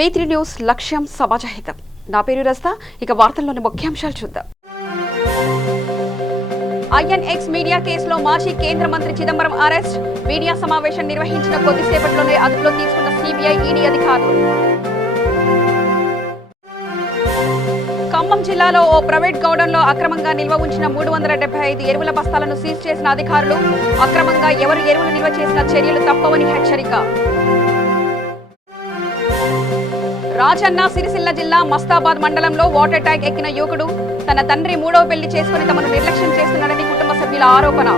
V3 news లక్ష్యం సమాజహితం. నా పేరు రస్తా. ఇక వార్తల్లోని ముఖ్యాంశాలు చూద్దాం. INX మీడియా కేసులో మాజీ కేంద్ర మంత్రి చిదంబరం అరెస్ట్. మీడియా సమావేశం నిర్వహించిన కొద్దిసేపట్లోనే అదుపులో తీసుకున్న CBI ఈడీ అధికారులు. ఖమ్మం జిల్లాలో ఓ ప్రైవేట్ గౌడౌన్లో అక్రమంగా నిల్వ ఉంచిన 375 ఎరువుల బస్తాలను సీజ్ చేసిన అధికారులు. అక్రమంగా ఎవరు ఎరువులు నిల్వ చేసిన చర్యలు తప్పవని హెచ్చరిక. రాజన్న సిరిసిల్ల జిల్లా మస్తాబాద్ మండలంలో వాటర్ ట్యాంక్ ఎక్కిన యువకుడు తన తండ్రి మూడవ పెళ్లి చేసుకుని తమను నిర్లక్ష్యం చేస్తున్నాడని కుటుంబ సభ్యుల ఆరోపణ.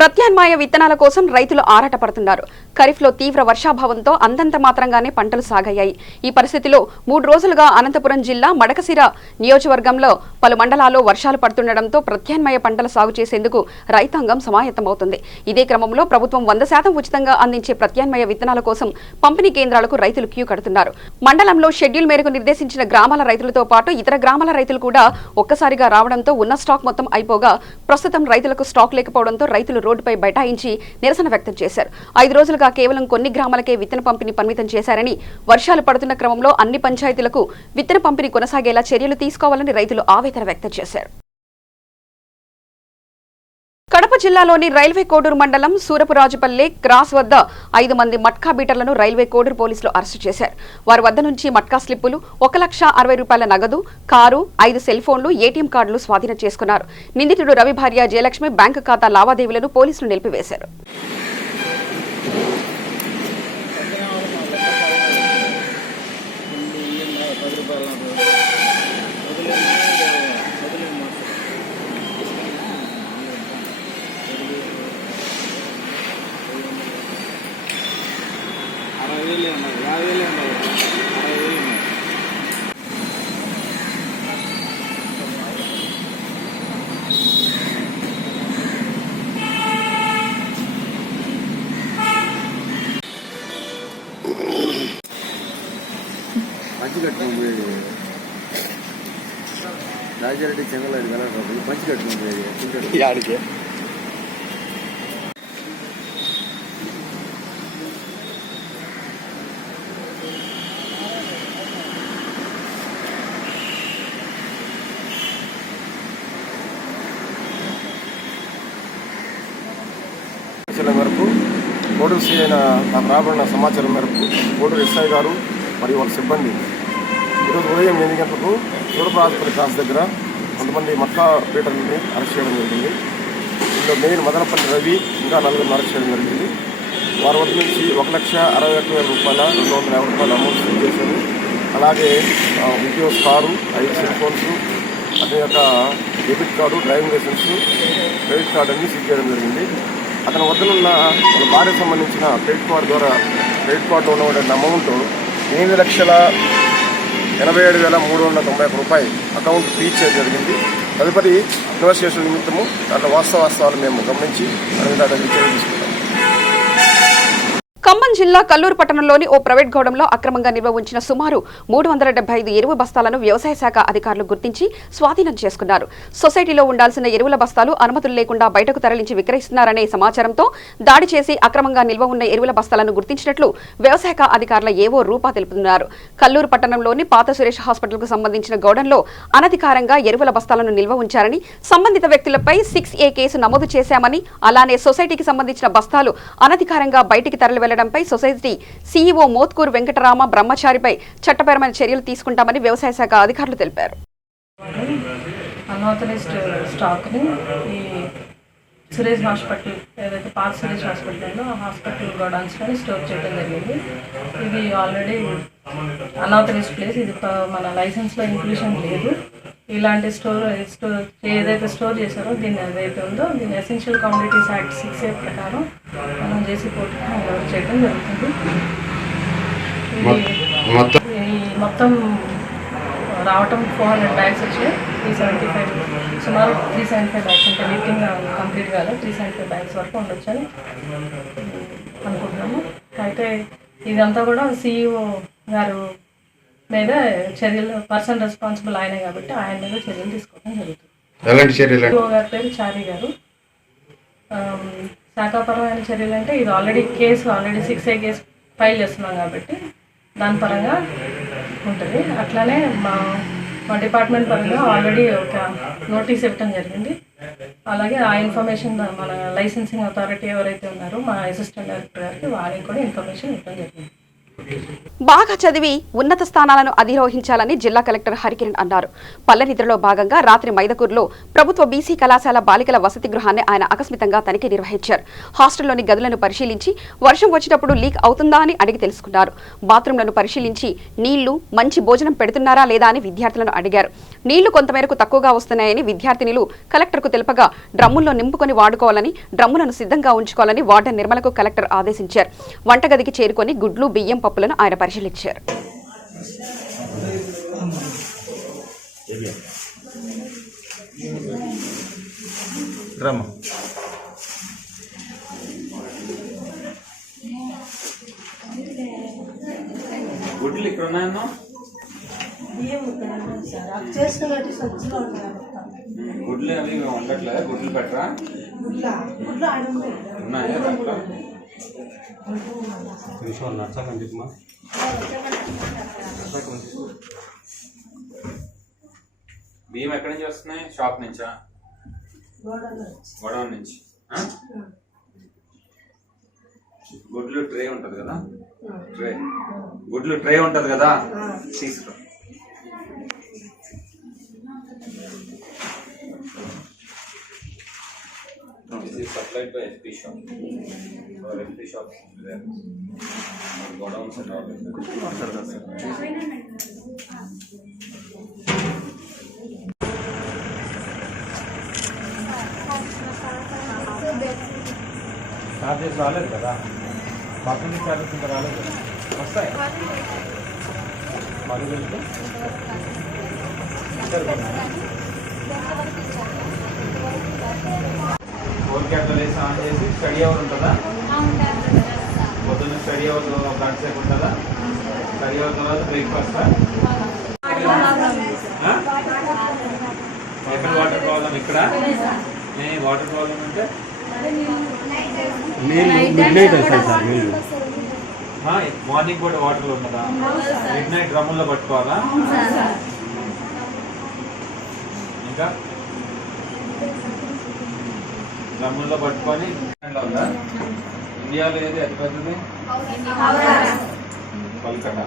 ప్రత్యామ్నాయ విత్తనాల కోసం రైతులు ఆరాటపడుతున్నారు. ఖరీఫ్లో తీవ్ర వర్షాభావంతో అంతంత మాత్రంగానే పంటలు సాగయ్యాయి. ఈ పరిస్థితిలో 3 రోజులుగా అనంతపురం జిల్లా మడకశిర నియోజకవర్గంలో పలు మండలాల్లో వర్షాలు పడుతుండటంతో ప్రత్యామ్నాయ పంటల సాగు చేసేందుకు రైతాంగం సమాయత్తమవుతుంది. ఇదే క్రమంలో ప్రభుత్వం 100% ఉచితంగా అందించే ప్రత్యామ్నాయ విత్తనాల కోసం పంపిణీ కేంద్రాలకు రైతులు క్యూ కడుతున్నారు. మండలంలో షెడ్యూల్ మేరకు నిర్దేశించిన గ్రామాల రైతులతో పాటు ఇతర గ్రామాల రైతులు కూడా ఒక్కసారిగా రావడంతో ఉన్న స్టాక్ మొత్తం అయిపోగా ప్రస్తుతం రైతులకు స్టాక్ లేకపోవడంతో రైతులు రోడ్డుపై బైఠాయించి నిరసన వ్యక్తం చేశారు. 5 రోజులుగా కేవలం కొన్ని గ్రామాలకే విత్తన పంపిణీ పరిమితం చేశారని, వర్షాలు పడుతున్న క్రమంలో అన్ని పంచాయతీలకు విత్తన పంపిణీ కొనసాగేలా చర్యలు తీసుకోవాలని రైతులు ఆవేదన వ్యక్తం చేశారు. కడప జిల్లాలోని రైల్వే కోడూరు మండలం సూరపురాజుపల్లె క్రాస్ వద్ద 5 మంది మట్కా బీటర్లను రైల్వే కోడూరు పోలీసులు అరెస్టు చేశారు. వారి వద్ద నుంచి మట్కా స్లిప్పులు, 1,60,000 రూపాయల నగదు, కారు, 5 సెల్ ఫోన్లు, ATM కార్డులు స్వాధీనం చేసుకున్నారు. నిందితుడు రవి భార్య జయలక్ష్మి బ్యాంకు ఖాతా లావాదేవీలను పోలీసులు నిలిపివేశారు. రాజారెడ్డి చెంగలాడి కలర్ మంచి కట్టుకుంది ఆడికి. మేరకు కోడూరు సీ అయిన నాకు రాబడిన సమాచారం మేరకు కోడూరు SI గారు మరియు వాళ్ళ సిబ్బంది ఈరోజు ఉదయం 8 గంటలకు సూరపురాజుపల్లి క్రాస్ దగ్గర కొంతమంది మట్కా పీటర్ని అరెస్ట్ చేయడం జరిగింది. ఇందులో మెయిన్ మదనపల్లి రవి ఇంకా 4 అరెస్ట్ చేయడం జరిగింది. వారి వద్ద నుంచి 1,61,000 రూపాయల 250 రూపాయల అమౌంట్ సీజ్ చేశారు. అలాగే విడియోస్ కారు, 5 సెల్ ఫోన్స్, అతని యొక్క debit card, driving licence, credit card అన్ని సీజ్ చేయడం జరిగింది. అతని వద్దనున్న వాళ్ళ భార్యకు సంబంధించిన క్రెడిట్ కార్డు ద్వారా క్రెడిట్ కార్డులో ఉన్నటువంటి అమౌంట్ 8,87,391 రూపాయలు అకౌంట్ ఫ్రీజ్ చేయడం జరిగింది. తదుపరి ఇన్వెస్టిగేషన్ నిమిత్తము దాంట్లో వాస్తవాలు మేము గమనించి చర్యలు తీసుకుంటాం. ఖమ్మం జిల్లా కల్లూరు పట్టణంలోని ఓ ప్రైవేట్ గౌడంలో అక్రమంగా నిల్వ ఉంచిన సుమారు 375 ఎరువు బస్తాలను వ్యవసాయ శాఖ అధికారులు గుర్తించి స్వాధీనం చేసుకున్నారు. సొసైటీలో ఉండాల్సిన ఎరువుల బస్తాలు అనుమతులు లేకుండా బయటకు తరలించి విక్రయిస్తున్నారనే సమాచారంతో దాడి చేసి అక్రమంగా నిల్వ ఉన్న ఎరువుల బస్తాలను గుర్తించినట్లు వ్యవసాయ శాఖ అధికారుల ఏవో రూపా తెలుపుతున్నారు. కల్లూరు పట్టణంలోని పాత సురేష్ హాస్పిటల్కు సంబంధించిన గౌడంలో అనధికారంగా ఎరువుల బస్తాలను నిల్వ ఉంచారని, సంబంధిత వ్యక్తులపై 6A కేసు నమోదు చేశామని, అలానే సొసైటీకి సంబంధించిన బస్తాలు అనధికారంగా బయటికి తరలి వెళ్లడంపై సొసైటీ CEO మోత్కూరు వెంకటరామ బ్రహ్మచారిపై చట్టపరమైన చర్యలు తీసుకుంటామని వ్యవసాయ శాఖ అధికారులు తెలిపారు. సురేష్ హాస్పిటల్ ఏదైతే పాత సురేష్ హాస్పిటల్ ఉందో ఆ హాస్పిటల్ గోడౌన్స్లో స్టోర్ చేయడం జరిగింది. ఇది ఆల్రెడీ అన్ఆథరైజ్డ్ ప్లేస్. ఇది మన లైసెన్స్లో ఇంక్లూషన్ లేదు. ఇలాంటి స్టోర్ ఏదైతే స్టోర్ చేశారో దీన్ని ఏదైతే ఉందో దీన్ని ఎసెన్షియల్ కమ్యూనిటీస్ యాక్ట్ 6A ప్రకారం మనం చేసి కోర్టుకి హ్యాండ్ ఓవర్ చేయడం జరుగుతుంది. ఈ మొత్తం రావటం 400 బ్యాగ్స్ వచ్చాయి. 375 సుమారు 375 బ్యాగ్స్ అంటే లిఫ్టింగ్ కంప్లీట్ కాదు, 375 బ్యాగ్స్ వరకు ఉండొచ్చని అనుకుంటున్నాము. అయితే ఇదంతా కూడా CEO గారు మీద చర్యలు, పర్సన్ రెస్పాన్సిబుల్ ఆయనే కాబట్టి ఆయన మీద చర్యలు తీసుకోవడం జరుగుతుంది. CEO గారి పేరు చారి గారు. శాఖాపరమైన చర్యలు అంటే ఇది ఆల్రెడీ 6A కేసు ఫైల్ చేస్తున్నాం కాబట్టి దాని పరంగా ఉంటుంది. అట్లానే మా డిపార్ట్మెంట్ పరంగా ఆల్రెడీ ఒక నోటీస్ ఇవ్వటం జరిగింది. అలాగే ఆ ఇన్ఫర్మేషన్ మన లైసెన్సింగ్ అథారిటీ ఎవరైతే ఉన్నారో మా అసిస్టెంట్ డైరెక్టర్ గారికి వారికి కూడా ఇన్ఫర్మేషన్ ఇవ్వడం జరిగింది. బాగా చదివి ఉన్నత స్థానాలను అధిరోహించాలని జిల్లా కలెక్టర్ హరికిరణ్ అన్నారు. పల్లెనిద్రలో భాగంగా రాత్రి మైదకూరులో ప్రభుత్వ బీసీ కళాశాల బాలికల వసతి గృహాన్ని ఆయన ఆకస్మికంగా తనిఖీ నిర్వహించారు. హాస్టల్లోని గదులను పరిశీలించి వర్షం వచ్చేటప్పుడు లీక్ అవుతుందా అని అడిగి తెలుసుకున్నారు. బాత్రూంలను పరిశీలించి నీళ్లు మంచి భోజనం పెడుతున్నారా లేదా అని విద్యార్థులను అడిగారు. నీళ్లు కొంతమేరకు తక్కువగా వస్తున్నాయని విద్యార్థినులు కలెక్టర్కు తెలుపగా డ్రమ్ముల్లో నింపుకొని వాడుకోవాలని, డ్రమ్ములను సిద్ధంగా ఉంచుకోవాలని వార్డెన్ నిర్మలకు కలెక్టర్ ఆదేశించారు. వంటగదికి చేరుకొని గుడ్లు, బియ్యం, పప్పులను ఆయన పరిశీలించారు. గుడ్లు ఇక్కడ ఉన్నాయన్నా గుడ్లు అవి ఉండట్లేదు. గుడ్లు పెట్టరా ఉన్నాయా? బియ్యం ఎక్కడి నుంచి వస్తున్నాయి? షాప్ నుంచా? గొడవ నుంచి. గుడ్లు ట్రే ఉంటది కదా, గుడ్లు ట్రే ఉంటది కదా, తీసుకో. This is supplied by SP shop. Or SP shop is there. Godowns and all. Charges రాలేదు కదా, బాత్రూమ్ చార్జెస్ ఇంకా రాలేదు కదా, వస్తాయి మళ్ళీ వెళ్తే ఫోర్ క్యాపిటల్ వేసి ఆన్ చేసి స్టడీ అవర్ ఉంటుందా? పొద్దున్న స్టడీ అవర్ ఒక గంట సేపు ఉంటుందా? స్టడీ అవర్ తర్వాత బ్రేక్ఫాస్టా? ఎక్కడ వాటర్ ప్రాబ్లం? ఇక్కడ వాటర్ ప్రాబ్లం అంటే మార్నింగ్ కూడా వాటర్ ఉన్నదా? మిడ్ నైట్ డ్రమ్ముల్లో పట్టుకోవాలా? ఇంకా డ్రమ్ముల్లో పట్టుకొని ఉందా? ఇండియాలో ఏది అతి పెద్దది? కోల్కతా.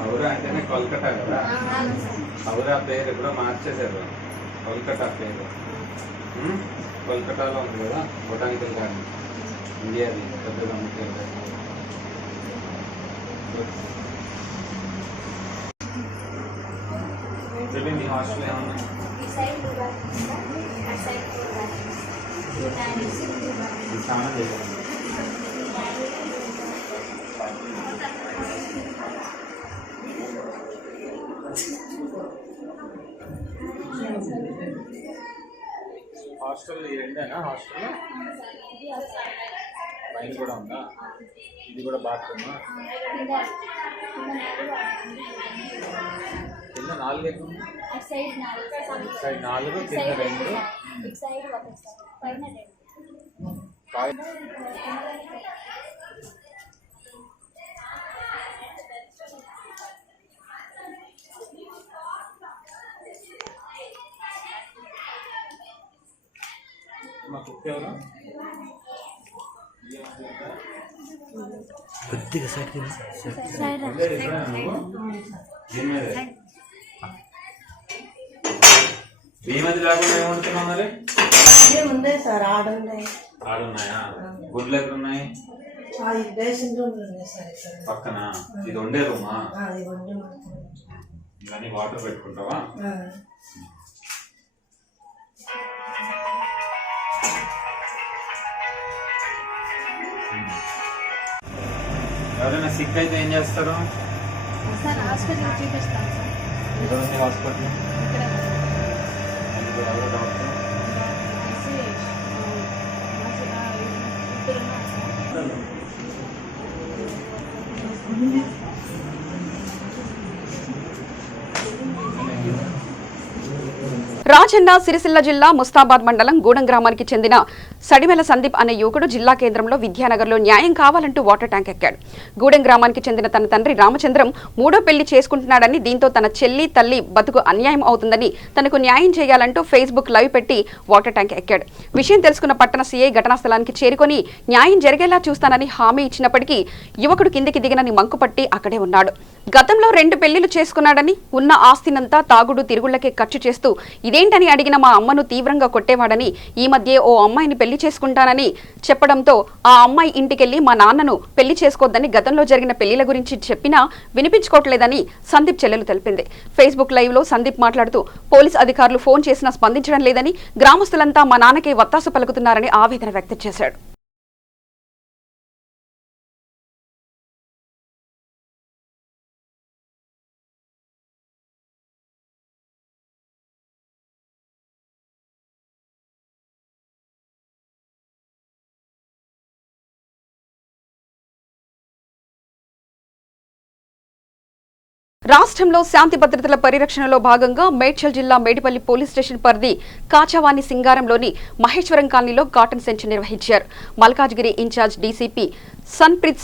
హౌరా అంటేనే కోల్కతా కదా. హౌరా పేరు ఎప్పుడో మార్చేశారు, కోల్కతా పేరు. కోల్కతాలో ఉంది కదా బొటానికల్ గార్డెన్, ఇండియాది పెద్దగా ముఖ్యం. మీ హాస్టల్ ఏమన్నా చాలా చేయాలి. హాస్టల్ ఈ రెండేనా? హాస్టల్లో పైన కూడా ఉందా? ఇది కూడా బాత్రూమా? కింద 4 ఎక్కడ? సైడ్ 4, కింద 2. మా కుక్ ఎవరు? కొద్దిగా సైడ్ ఏమది లేకుండా ఏమంటున్నావు మరి? ఆడున్నాయా? గుడ్లు ఎక్కడ ఉన్నాయి? పక్కన. ఇది వండే రూమా? ఇవన్నీ వాటర్ పెట్టుకుంటావా? ఎవరైనా సిక్ అయితే ఏం చేస్తారు? హాస్పిటల్ చూపిస్తాం సార్. ఇక్కడ ఉంది హాస్పిటల్. ఎవరో డాక్టర్ రాజన్న సిరిసిల్ల జిల్లా ముస్తాబాద్ మండలం గూడెం గ్రామానికి చెందిన సడిమెల సందీప్ అనే యువకుడు జిల్లా కేంద్రంలో విద్యానగర్లో న్యాయం కావాలంటూ వాటర్ ట్యాంక్ ఎక్కాడు. గూడెం గ్రామానికి చెందిన తన తండ్రి రామచంద్రం మూడో పెళ్లి చేసుకుంటున్నాడని, దీంతో తన చెల్లి తల్లి బతుకు అన్యాయం అవుతుందని తనకు న్యాయం చేయాలంటూ ఫేస్బుక్ లైవ్ పెట్టి వాటర్ ట్యాంక్ ఎక్కాడు. విషయం తెలుసుకున్న పట్టణ సీఐ ఘటనా స్థలానికి చేరుకొని న్యాయం జరిగేలా చూస్తానని హామీ ఇచ్చినప్పటికీ యువకుడు కిందికి దిగనని మంకుపట్టి అక్కడే ఉన్నాడు. గతంలో 2 పెళ్లిళ్లు చేసుకున్నాడని, ఉన్న ఆస్తినంతా తాగుడు తిరుగుళ్లకే ఖర్చు చేస్తూ ఇదేంటని అడిగిన మా అమ్మను తీవ్రంగా కొట్టేవాడని, ఈ మధ్య ఓ అమ్మాయిని పెళ్లి చేసుకుంటానని చెప్పడంతో ఆ అమ్మాయి ఇంటికెళ్లి మా నాన్నను పెళ్లి చేసుకోవద్దని గతంలో జరిగిన పెళ్లిల గురించి చెప్పినా వినిపించుకోవట్లేదని సందీప్ చెల్లెలు తెలిపింది. ఫేస్బుక్ లైవ్ లో సందీప్ మాట్లాడుతూ పోలీస్ అధికారులు ఫోన్ చేసినా స్పందించడం లేదని, గ్రామస్తులంతా మా నాన్నకే వత్తాసు పలుకుతున్నారని ఆవేదన వ్యక్తం చేశాడు. రాష్ట్రంలో శాంతి భద్రతల పరిరక్షణలో భాగంగా మేడ్చల్ జిల్లా మేడిపల్లి పోలీస్ స్టేషన్ పరిధి కాచవాని సింగారంలోని మహేశ్వరం కాలనీలో కాటన్ సెంచ్ నిర్వహించారు. మల్కాజ్గిరి ఇన్ఛార్జ్ డీసీపీ సన్ప్రీత్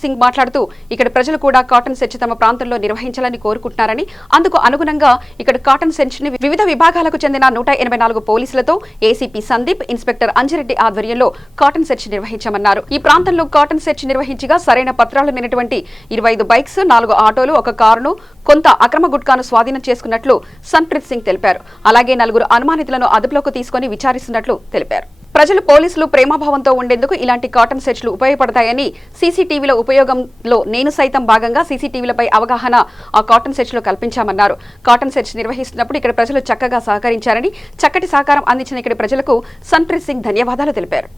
సింగ్ మాట్లాడుతూ ఇక్కడ ప్రజలు కూడా కాటన్ సెంచ్ తమ ప్రాంతంలో నిర్వహించాలని కోరుకుంటున్నారని, అందుకు అనుగుణంగా ఇక్కడ కాటన్ సెంచ్ ని వివిధ విభాగాలకు చెందిన 184 పోలీసులతో ఏసీపీ సందీప్, ఇన్స్పెక్టర్ అంజిరెడ్డి ఆధ్వర్యంలో కాటన్ సెంచ్ నిర్వహించామన్నారు. ఈ ప్రాంతంలో కాటన్ సెంచ్ నిర్వహించగా సరైన పత్రాలు లేనటువంటి 25 బైక్స్, 4 ఆటోలు, 1 కారును, కొంత అక్రమ గుట్కాను స్వాధీనం చేసుకున్నట్లు సన్ప్రీత్ సింగ్ తెలిపారు. అలాగే 4 అనుమానితులను అదుపులోకి తీసుకుని విచారిస్తున్నట్లు తెలిపారు. ప్రజలు పోలీసులు ప్రేమభావంతో ఉండేందుకు ఇలాంటి కాటన్ సెట్స్లు ఉపయోగపడతాయని, సీసీటీవీల ఉపయోగంలో నేను సైతం భాగంగా సీసీటీవీలపై అవగాహన ఆ కాటన్ సెట్స్లో కల్పించామన్నారు. కాటన్ సెట్స్ నిర్వహిస్తున్నప్పుడు ఇక్కడ ప్రజలు చక్కగా సహకరించారని, చక్కటి సహకారం అందించిన ఇక్కడి ప్రజలకు సన్ప్రీత్ సింగ్ ధన్యవాదాలు తెలిపారు.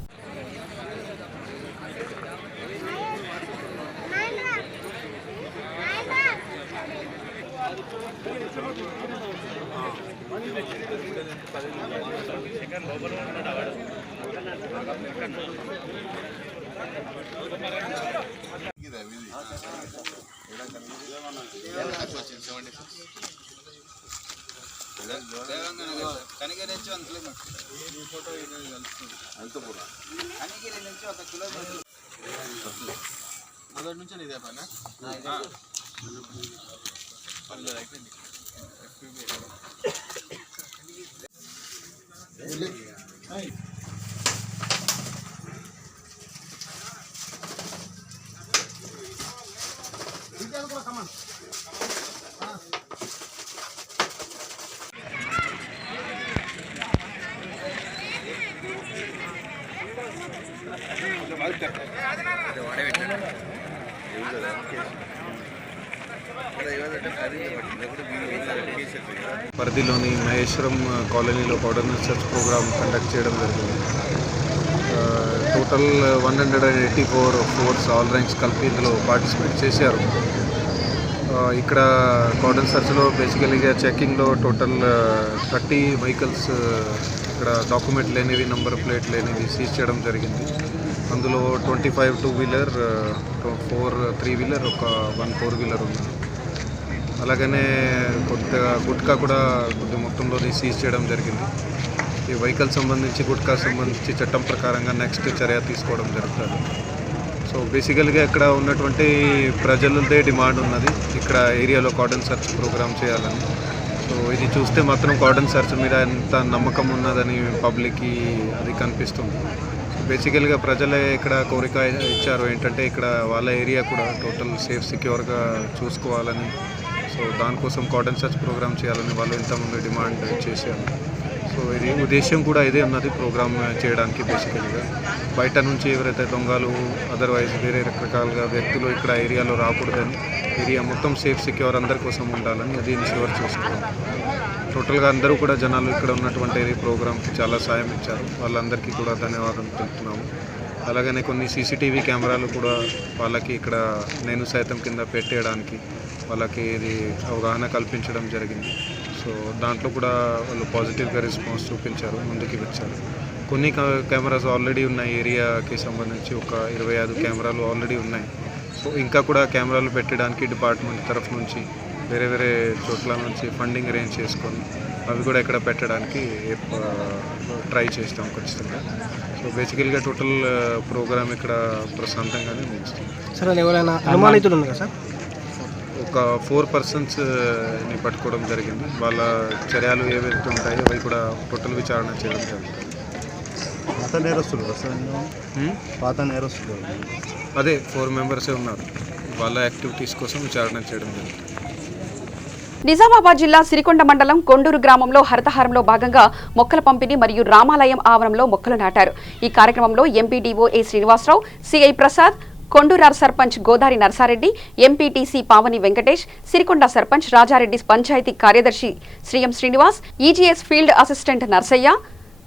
పరిధిలోని మహేశ్వరం కాలనీలో కాటన్ సెర్చ్ ప్రోగ్రామ్ కండక్ట్ చేయడం జరిగింది. టోటల్ 184 ఫోర్స్ ఆల్ ర్యాంక్స్ కలిపి ఇందులో పార్టిసిపేట్ చేశారు. ఇక్కడ కాటన్ సెర్చ్లో బేసికలీగా చెకింగ్లో టోటల్ 30 వెహికల్స్ ఇక్కడ డాక్యుమెంట్ లేనివి, నంబర్ ప్లేట్ లేనివి సీజ్ చేయడం జరిగింది. అందులో 25 2-వీలర్, 4 3-వీలర్, 1 4-వీలర్ ఉంది. అలాగనే కొద్దిగా గుట్కా కూడా కొద్ది మొత్తంలోనే సీజ్ చేయడం జరిగింది. ఈ వెహికల్ సంబంధించి, గుట్కా సంబంధించి చట్టం ప్రకారంగా నెక్స్ట్ చర్య తీసుకోవడం జరుగుతుంది. సో బేసికల్గా ఇక్కడ ఉన్నటువంటి ప్రజలదే డిమాండ్ ఉన్నది ఇక్కడ ఏరియాలో కాటన్ సెర్చ్ ప్రోగ్రామ్ చేయాలని. సో ఇది చూస్తే మాత్రం కాటన్ సెర్చ్ మీద ఎంత నమ్మకం ఉన్నదని పబ్లిక్కి అది కనిపిస్తుంది. బేసికల్గా ప్రజలే ఇక్కడ కోరిక ఇచ్చారు ఏంటంటే ఇక్కడ వాళ్ళ ఏరియా కూడా టోటల్ సేఫ్ సెక్యూర్గా చూసుకోవాలని. సో దానికోసం కాటన్ సెర్చ్ ప్రోగ్రామ్ చేయాలని వాళ్ళు ఇంతకుముందు డిమాండ్ చేశారు. సో ఇది ఉద్దేశం కూడా ఇదే ఉన్నది ప్రోగ్రామ్ చేయడానికి. బేసికల్గా బయట నుంచి ఎవరైతే దొంగలు, అదర్వైజ్ వేరే రకరకాలుగా వ్యక్తులు ఇక్కడ ఏరియాలో రాకూడదని, ఏరియా మొత్తం సేఫ్ సెక్యూర్ అందరి కోసం ఉండాలని అది ఇన్ష్యూర్ చేసుకోవడం. టోటల్గా అందరూ కూడా జనాలు ఇక్కడ ఉన్నటువంటి ప్రోగ్రామ్కి చాలా సాయం ఇచ్చారు. వాళ్ళందరికీ కూడా ధన్యవాదాలు తెలుపుతున్నాము. అలాగనే కొన్ని సీసీటీవీ కెమెరాలు కూడా వాళ్ళకి ఇక్కడ నేను సైతం కింద పెట్టేయడానికి వాళ్ళకి ఇది అవగాహన కల్పించడం జరిగింది. సో దాంట్లో కూడా వాళ్ళు పాజిటివ్గా రెస్పాన్స్ చూపించారు, ముందుకు వచ్చారు. కొన్ని కెమెరాస్ ఆల్రెడీ ఉన్నాయి, ఏరియాకి సంబంధించి ఒక 25 కెమెరాలు ఆల్రెడీ ఉన్నాయి. సో ఇంకా కూడా కెమెరాలు పెట్టడానికి డిపార్ట్మెంట్ తరఫు నుంచి వేరే వేరే చోట్ల నుంచి ఫండింగ్ అరేంజ్ చేసుకొని అవి కూడా ఇక్కడ పెట్టడానికి ట్రై చేస్తాం ఖచ్చితంగా. సో బేసికల్గా టోటల్ ప్రోగ్రామ్ ఇక్కడ ప్రశాంతంగానే ముగుస్తుంది. సార్ అది ఎవరైనా అనుమానితులు ఉన్నారు సార్? ఒక 4 personsని పట్టుకోవడం జరిగింది. వాళ్ళ చర్యలు ఏవైతే ఉంటాయో అవి కూడా టోటల్ విచారణ చేయడం జరుగుతుంది. పాత నేరస్తులు అదే 4 members ఉన్నారు. వాళ్ళ యాక్టివిటీస్ కోసం విచారణ చేయడం జరుగుతుంది. నిజామాబాద్ జిల్లా సిరికొండ మండలం కొండూరు గ్రామంలో హరితహారంలో భాగంగా మొక్కల పంపిణీ మరియు రామాలయం ఆవరణలో మొక్కలు నాటారు. ఈ కార్యక్రమంలో ఎంపీడీఓ ఏ శ్రీనివాసరావు, సిఐ ప్రసాద్, కొండూరార్ సర్పంచ్ గోదారి నర్సారెడ్డి, ఎంపీటీసీ పావని వెంకటేష్, సిరికొండ సర్పంచ్ రాజారెడ్డి, పంచాయతీ కార్యదర్శి శ్రీఎం Srinivas, EGS field assistant Narsaiah,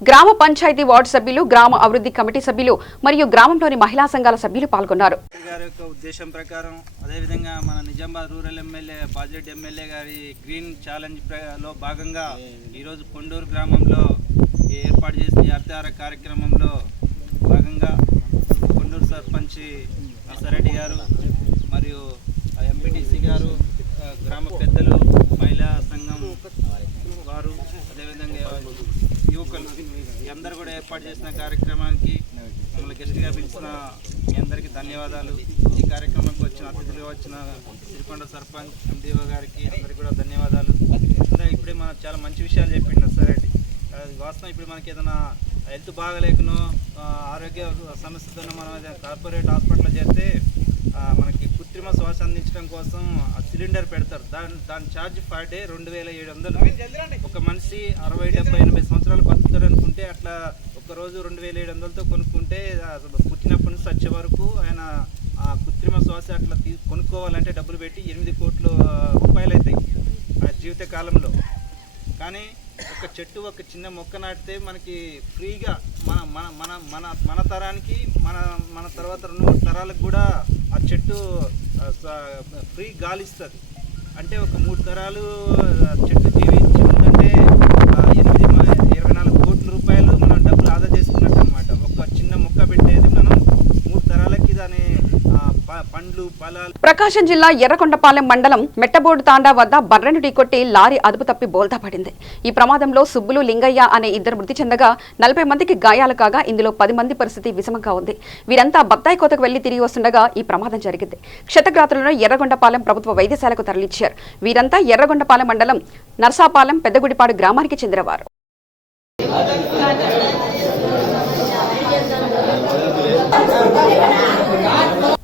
గ్రామ పంచాయతీ వార్డు సభ్యులు, గ్రామ అభివృద్ధి కమిటీ సభ్యులు మరియు గ్రామంలోని మహిళా సంఘాల సభ్యులు పాల్గొన్నారు. గారి యొక్క ఉద్దేశం ప్రకారం అదేవిధంగా మన Nizamabad rural MLA Bajireddy MLA గారి గ్రీన్ ఛాలెంజ్లో భాగంగా ఈరోజు కొండూరు గ్రామంలో ఏర్పాటు చేసిన హరితహార కార్యక్రమంలో భాగంగా కొండూరు సర్పంచ్ నర్సారెడ్డి గారు మరియు ఎంపీటీసీ గారు, గ్రామ పెద్దలు, మహిళా సంఘం వారు, అదేవిధంగా యువకులు అందరూ కూడా ఏర్పాటు చేసిన కార్యక్రమానికి మమ్మల్ని గెస్ట్గా పిలిచిన మీ అందరికీ ధన్యవాదాలు. ఈ కార్యక్రమానికి వచ్చిన అతిథులుగా వచ్చిన సిరికొండ సర్పంచ్ ఎండిఓ గారికి అందరికీ కూడా ధన్యవాదాలు. ఇప్పుడే మనం చాలా మంచి విషయాలు చెప్పిండు నర్సారెడ్డి. వాస్తవం ఇప్పుడు మనకి ఏదైనా హెల్త్ బాగలేకనో ఆరోగ్య సమస్యతో మనం కార్పొరేట్ హాస్పిటల్లో చేస్తే మనకి కృత్రిమ శ్వాస అందించడం కోసం సిలిండర్ పెడతారు. దాని ఛార్జ్ పర్ డే 2700. ఒక మనిషి 60, 70, 80 సంవత్సరాలు బతుకుతాడు అనుకుంటే అట్లా ఒక్కరోజు 2700తో కొనుక్కుంటే పుట్టినప్పటి నుంచి వచ్చే వరకు ఆయన కృత్రిమ శ్వాస అట్లా కొనుక్కోవాలంటే డబ్బులు పెట్టి 8 కోట్ల రూపాయలు అవుతాయి ఆ జీవిత కాలంలో. కానీ ఒక చెట్టు, ఒక చిన్న మొక్క నాటితే మనకి ఫ్రీగా మన మన మన మన మన తరానికి మన తర్వాత 2-3 తరాలకు కూడా ఆ చెట్టు ఫ్రీ గాలి ఇస్తుంది. అంటే ఒక 3 తరాలు చెట్టు జీవించి ఉందంటే 24 కోట్ల రూపాయలు మనం డబ్బులు ఆదా చేసుకున్నట్టు అనమాట. ఒక చిన్న మొక్క పెట్టేది మనం 3 తరాలకి దాని పండ్లు, ఫలాలు. ప్రకాశం జిల్లా ఎర్రకొండపాలెం మండలం మెట్టబోర్డు తాండా వద్ద బర్రెను ఢీకొట్టి లారీ అదుపు తప్పి బోల్తా పడింది. ఈ ప్రమాదంలో సుబ్బులు, లింగయ్య అనే 2 మృతి చెందగా 40 మందికి గాయాలు కాగా ఇందులో 10 మంది పరిస్థితి విషమంగా ఉంది. వీరంతా బత్తాయి కోతకు వెళ్లి తిరిగి వస్తుండగా ఈ ప్రమాదం జరిగింది. క్షతగాత్రులను ఎర్రగొండపాలెం ప్రభుత్వ వైద్యశాలకు తరలించారు. వీరంతా ఎర్రగొండపాలెం మండలం నర్సాపాలెం పెద్దగుడిపాడు గ్రామానికి చెందినవారు.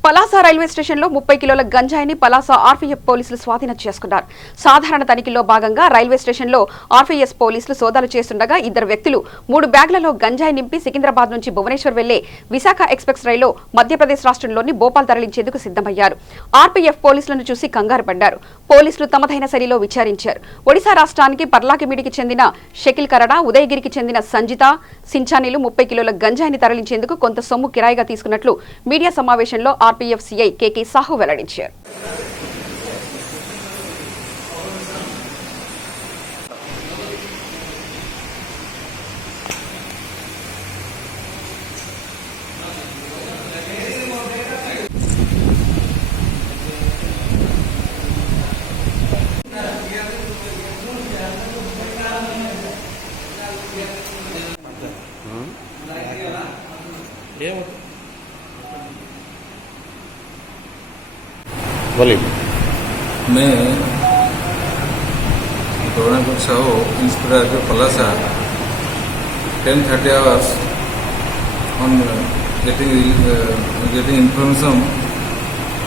పలాస రైల్వే స్టేషన్లో 30 కిలోల గంజాయిని పలాస ఆర్పీఎఫ్ పోలీసులు స్వాధీనం చేసుకున్నారు. సాధారణ తనిఖీల్లో భాగంగా రైల్వే స్టేషన్లో ఆర్పీఎఫ్ పోలీసులు సోదాలు చేస్తుండగా 2 వ్యక్తులు 3 బ్యాగులలో గంజాయి నింపి సికింద్రాబాద్ నుంచి భువనేశ్వర్ వెళ్లే విశాఖ ఎక్స్ప్రెస్ రైల్లో మధ్యప్రదేశ్ రాష్ట్రంలోని భోపాల్ తరలించేందుకు సిద్ధమయ్యారు. ఆర్పీఎఫ్ పోలీసులను చూసి కంగారు పడ్డారు. పోలీసులు తమదైన శైలిలో విచారించారు. ఒడిశా రాష్ట్రానికి పర్లాకిమిడికి చెందిన షకిల్ కరడా, ఉదయగిరికి చెందిన సంజిత సించానీలు 30 కిలోల గంజాయిని తరలించేందుకు కొంత సొమ్ము కిరాయిగా తీసుకున్నట్లు మీడియా సమావేశంలో ఆర్పీఎఫ్ సిఐ కేకే సాహు వెల్లడించారు. मैं Gaurang Sahu inspector Palasa 10:30 hours on getting information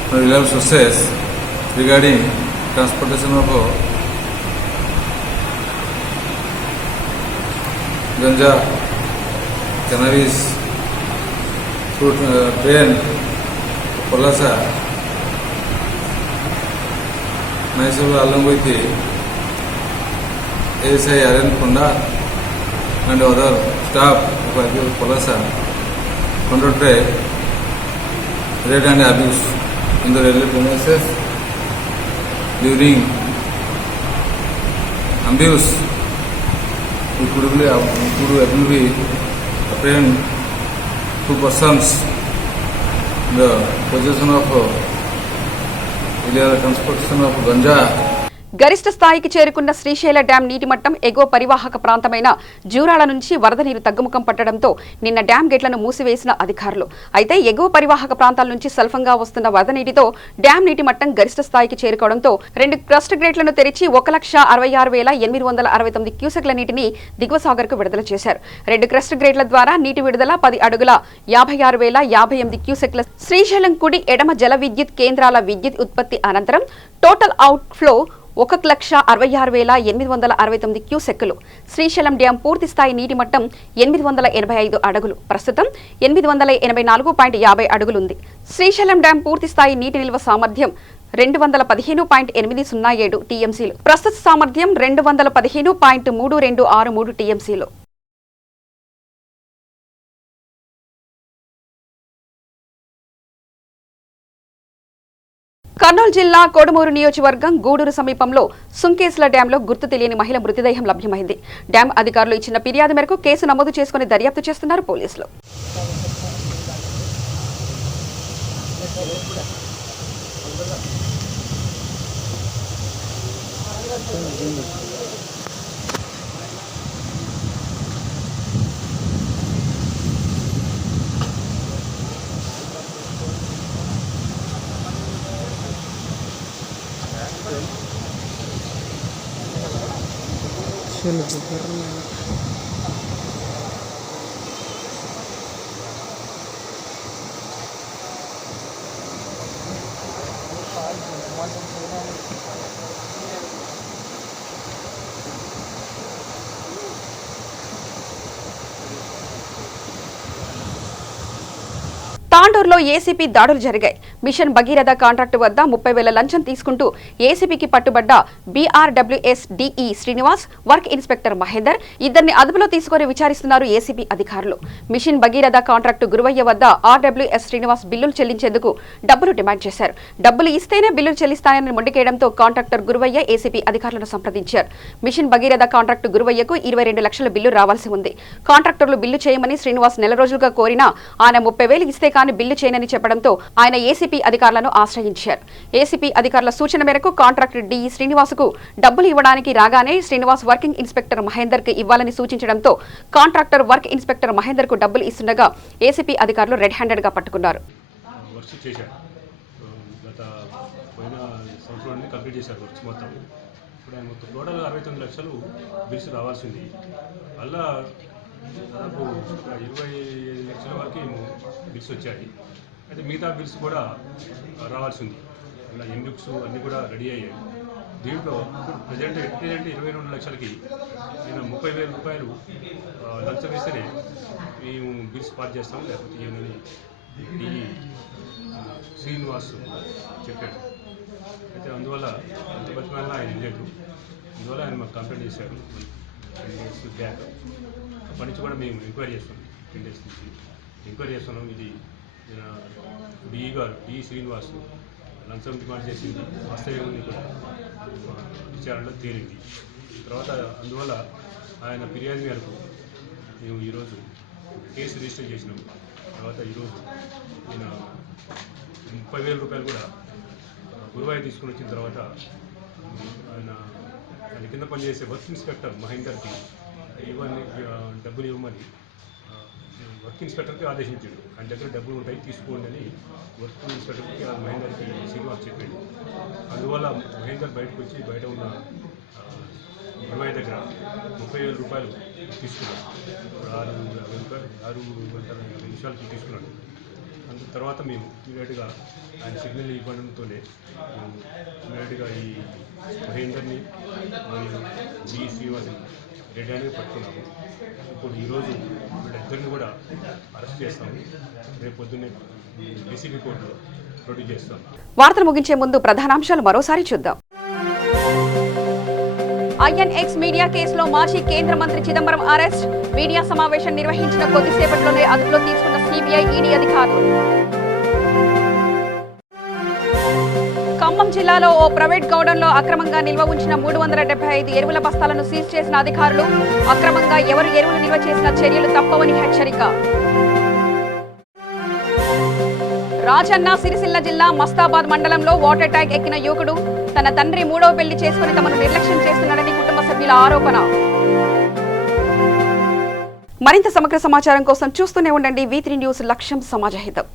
from reliable sources regarding transportation of ganja, cannabis, fruit train Palaza. Myself along with the ASI Aaron Ponda and other staff of Palaza conducted raid and abuse in the railway premises. During abuse, we could be apprehend 2 persons in the possession of illegal transportation of ganja. గరిష్ట స్థాయికి చేరుకున్న Srisaila dam నీటి మట్టం ఎగువ పరివాహక ప్రాంతమైన జూరాల నుంచి వరద నీరు తగ్గుముఖం పట్టడంతో నిన్న డ్యాం గేట్లను మూసివేసిన అధికారులు. అయితే ఎగువ పరివాహక ప్రాంతాల నుంచి సల్ఫంగా వస్తున్న వరద నీటితో డ్యాం నీటి మట్టం గరిష్ట స్థాయికి చేరుకోవడంతో 2 క్రస్ట్ గేట్లను తెరిచి 1,66,869 క్యూసెక్ల నీటిని దిగువ సాగర్కు విడుదల చేశారు. 2 క్రస్ట్ గేట్ల ద్వారా నీటి విడుదల 10 అడుగుల 56,058 క్యూసెక్ల. శ్రీశైలం కుడి ఎడమ జల విద్యుత్ కేంద్రాల విద్యుత్ ఉత్పత్తి అనంతరం టోటల్ అవుట్ ఫ్లో 1,66,869 క్యూసెక్కులు. శ్రీశైలం డ్యాం పూర్తి స్థాయి నీటి మట్టం 885 అడుగులు. ప్రస్తుతం 884.50 అడుగులుంది. శ్రీశైలం డ్యాం పూర్తి స్థాయి నీటి నిల్వ సామర్థ్యం 215.807 టీఎంసీలు. ప్రస్తుత సామర్థ్యం 215.3263 టీఎంసీలు. కర్నూలు జిల్లా కోడుమూరు నియోజకవర్గం గూడూరు సమీపంలో సుంకేశ్ల డ్యాంలో గుర్తు తెలియని మహిళ మృతదేహం లభ్యమైంది. డ్యాం అధికారులు ఇచ్చిన ఫిర్యాదు మేరకు కేసు నమోదు చేసుకుని దర్యాప్తు చేస్తున్నారు పోలీసులు. తాండూరులో ఏసీపీ దాడులు జరిగాయి. మిషన్ భగీరథ కాంట్రాక్టు వద్ద 30,000 లంచం తీసుకుంటూ ఏసీపీకి పట్టుబడ్డ BRWS DE Srinivas, work inspector Mahender ఇద్దరిని అదుపులో తీసుకుని విచారిస్తున్నారు ఏసీపీ అధికారులు. మిషన్ భగీరథ కాంట్రాక్టు గురువయ్య వద్ద ఆర్డబ్ల్యూఎస్ శ్రీనివాస్ బిల్లులు చెల్లించేందుకు డబ్బులు డిమాండ్ చేశారు. డబ్బులు ఇస్తేనే బిల్లులు చెల్లిస్తానని మొండికేయడంతో కాంట్రాక్టర్ గురువయ్య ఏసీపీ అధికారులను సంప్రదించారు. మిషన్ భగీరథ కాంట్రాక్టు గురువయ్యకు 22 లక్షల బిల్లు రావాల్సి ఉంది. కాంట్రాక్టర్లు బిల్లు చేయమని శ్రీనివాస్ నెల రోజులుగా కోరినా ఆయన 30,000 ఇస్తే కానీ బిల్లు చేయనని చెప్పడంతో ఆయన ఏసీపీ అధికారులను ఆశ్రయించారు. ఏసీపీ అధికారుల సూచన మేరకు కాంట్రాక్టర్ డిఈ శ్రీనివాస్కు డబ్బులు ఇవ్వడానికి రాగానే శ్రీనివాస్ వర్కింగ్ ఇన్స్పెక్టర్ మహేందర్ కు ఇవ్వాలని సూచించడంతో కాంట్రాక్టర్ వర్క్ ఇన్స్పెక్టర్ మహేందర్ కు డబ్బులు ఇస్తుండగా ఏసీపీ అధికారులు రెడ్ హ్యాండెడ్ గా పట్టుకున్నారు. టోటల్ 69 లక్షలు బిల్స్ రావాల్సింది. అలా దాదాపు 25 లక్షల వరకు బిల్స్ వచ్చాయి. అయితే మిగతా బిల్స్ కూడా రావాల్సింది. అలా ఎంబుక్స్ అన్నీ కూడా రెడీ అయ్యాయి. దీంట్లో ప్రజెంట్ 22 లక్షలకి నేను 30,000 రూపాయలు లంచం వేస్తేనే మేము బిల్స్ పాస్ చేస్తాం, లేకపోతే ఏమని డిఈ శ్రీనివాస్ చెప్పాడు. అయితే అందువల్ల ఎంత బతిమాలినా ఆయన లేదు. అందువల్ల ఆయన మాకు కంప్లైంట్ చేశారు 10 days బ్యాక్. అప్పటి నుంచి కూడా మేము ఎంక్వైరీ చేస్తున్నాం. 10 days నుంచి ఎంక్వైరీ చేస్తున్నాం. ఇది డిఈ గారు డిఈ శ్రీనివాస్ లంచం డిమాండ్ చేసింది వాస్తవ్యం కూడా విచారణలో తేలింది. తర్వాత అందువల్ల ఆయన ఫిర్యాదు మేరకు మేము ఈరోజు కేసు రిజిస్టర్ చేసినాం. తర్వాత ఈరోజు ఆయన 30,000 రూపాయలు కూడా గురువాయి తీసుకుని వచ్చిన తర్వాత ఆయన కింద పనిచేసే వర్క్ ఇన్స్పెక్టర్ మహేందర్కి డబ్బులు ఇవ్వమని వర్క్ ఇన్స్పెక్టర్కి ఆదేశించాడు. ఆయన దగ్గర డబ్బులు ఉంటాయి తీసుకోండి అని వర్క్ ఇన్స్పెక్టర్కి మహేందర్కి శ్రీనివాస్ చెప్పాడు. అందువల్ల మహేందర్ బయటకు వచ్చి బయట ఉన్న గురువాయి దగ్గర 30,000 రూపాయలు తీసుకున్నాడు. 6 నిమిషాలకి తీసుకున్నాడు. అందు తర్వాత మేము ఇమీడియట్గా ఆయన సిగ్నల్ ఇవ్వడంతోనే ఇమీడియట్గా ఈ మహేందర్ని మరియు డి శ్రీనివాస్ని రెడ్ హ్యాండ్గా పట్టుకున్నాము. ఇప్పుడు ఈరోజు వీళ్ళిద్దరిని కూడా అరెస్ట్ చేస్తాము. రేపు పొద్దున్నే ఏసీబీ కోర్టులో ప్రొడ్యూస్ చేస్తాం. వార్తలు ముగించే ముందు ప్రధానాంశాలు మరోసారి చూద్దాం. ఐఎన్ఎక్స్ మీడియా కేసులో మాజీ కేంద్ర మంత్రి చిదంబరం అరెస్ట్. మీడియా సమావేశం నిర్వహించిన కొద్దిసేపట్లోనే అదుపులో తీసుకున్న సిబిఐ ఈడీ అధికారులు. ఖమ్మం జిల్లాలో ఓ ప్రైవేట్ గౌడౌన్లో అక్రమంగా నిల్వ ఉంచిన 375 ఎరువుల బస్తాలను సీజ్ చేసిన అధికారులు. అక్రమంగా ఎవరు ఎరువులు నిల్వ చేసిన చర్యలు తప్పవని హెచ్చరిక. రాజన్న సిరిసిల్ల జిల్లా మస్తాబాద్ మండలంలో వాటర్ ట్యాంక్ ఎక్కిన యువకుడు తన తండ్రి మూడవ పెళ్లి చేసుకుని తమను నిర్లక్ష్యం చేస్తున్నాడని కుటుంబ సభ్యుల ఆరోపణ. మరింత సమగ్ర సమాచారం కోసం చూస్తూనే ఉండండి V3 న్యూస్. లక్ష్యం సమాజహితం.